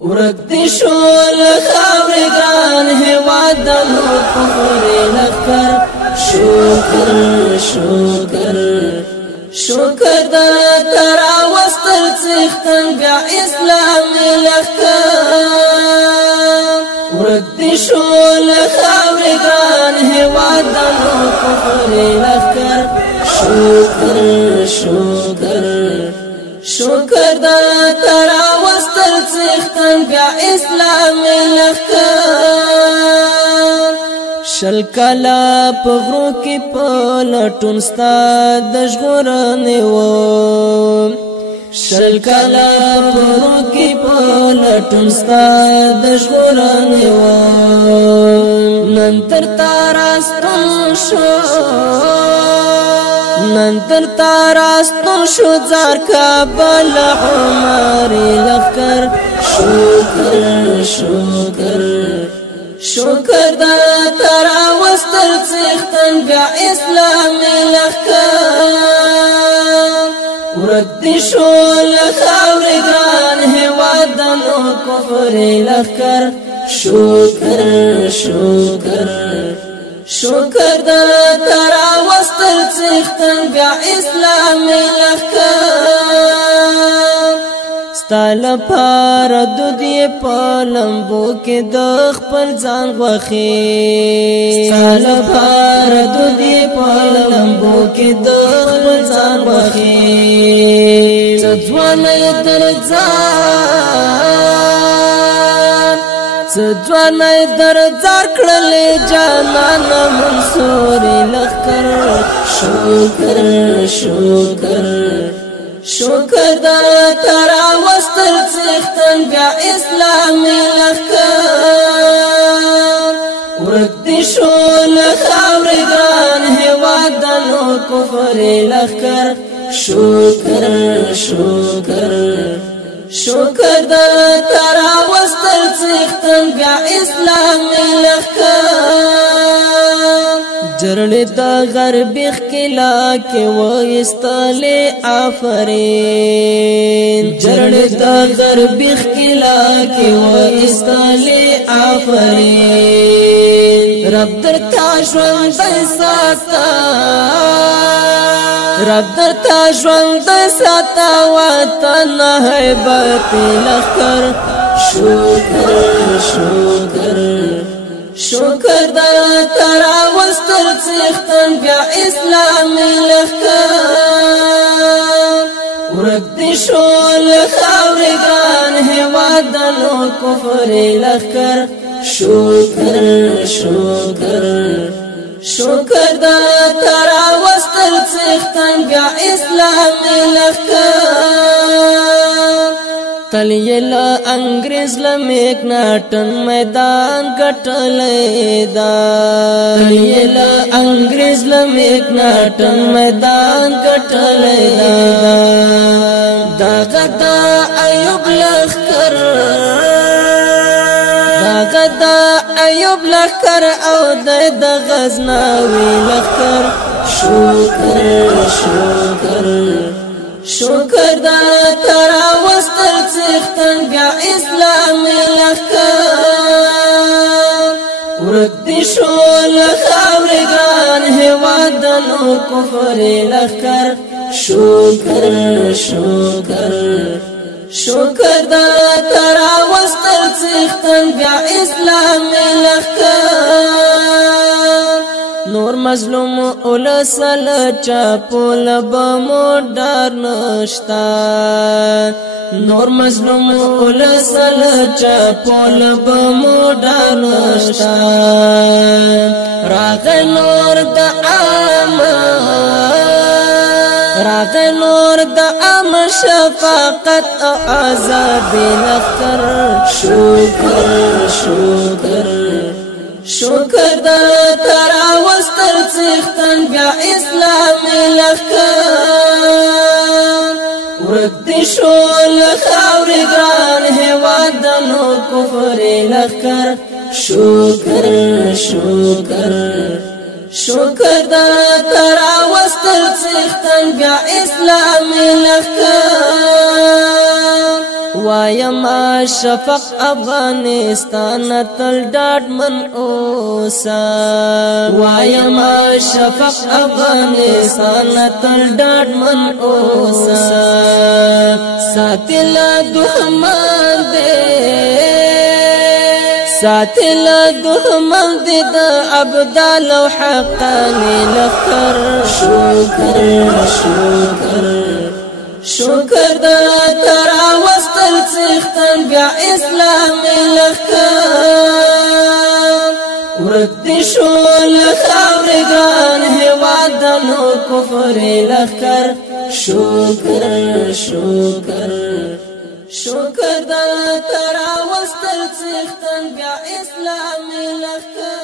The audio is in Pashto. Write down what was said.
ورک دی شول خاوری گران هیواد دلو کفری لکر شکر شکر شکر دا ترا وستر چیختن بیا اسلامی لکر ورک دی شول خاوری گران هیواد دلو کفری لکر شکر شکر شکر دا ترا وستر چیختن بیا اسلامی لخکر شل کلا پغرو کی پلٹون ستا دشغورانی و شل کلا پغرو کی پلٹون ستا دشغورانی و ننتر تاراستون شو ننتر تاراستون شو زار کابل عمری لخکر شکر شکر شکر دا ترا وستر چیختن بیا اسلامی لخکر ورک دی شول خاوری گران هیواد دنو کفری لخکر شکر شکر شکر دا ترا وستر چیختن بیا اسلامی لخکر ستال پار دودی پلمبو کی دخ پر ځان غوخی ستال پار دودی پلمبو کی دخ پر ځان غوخی ځوان در زار کړلې جانان منصوري لخر شکر شکر شکر دا ترا وستر چیختن بیا اسلامی لخر ورک دی شول خاوری گران هیواد دنو کفری لخر شکر شکر شکر دا ترا وستر چیختن بیا اسلامی لخکر جرلی دا غربی خلا کی ویستالی آفرین جرلی دا غربی خلا کی ویستالی آفرین رب در تاشوان دیساتا رب در تاشوان دیساتا وطن حیبتی لخکر شکر شکر شکر دا ترا وستر چیختن بیا اسلامی لخکر ورک دی شول خاوری گران هیواد دنو کفری لخکر شکر شکر شکر دا ترا وستر چیختن بیا اسلامی لخکر تلیلا انگریز لمیک ناٹن میدان گٹلے دا تلیلا انگریز لمیک ناٹن میدان گٹلے دا داغدا ایوب لخکر داغدا ایوب لخکر او د غزناوی لخکر شکر شکر شکر دا ترا وستر چیختن بیا اسلامی لخکر ورک دی شول خاوری گران هیواد دنو کفری لخکر شکر شکر شکر دا ترا وستر چیختن بیا اسلامی لخکر نور مظلوم اولسل چاپول بمو ډار نشتا نور مظلوم اولسل چاپول بمو ډار نشتا راغ نور د راغ نور د شفاقت او آزادی لخر شکر شکر شکر دا ترا وستر چیختن بیا اسلامی لخکر ورک دی شول خاوری گران هیواد دنو کفری لخکر شکر شکر شکر دا ترا وستر چیختن بیا اسلامی لخکر وایم شفق افغانستان تل ډاډ من اوسه وایم شفق افغانستان تل ډاډ من اوسه ساتل دښمن دې ساتل دښمن دې د ابدال او حقانی لخر شکر د ترا وستل څښتن بیا اسلامي لخر ورد شو لخاورې ګران هېواد نو کفر لخر شکر د ترا وستل څښتن بیا اسلامي لخر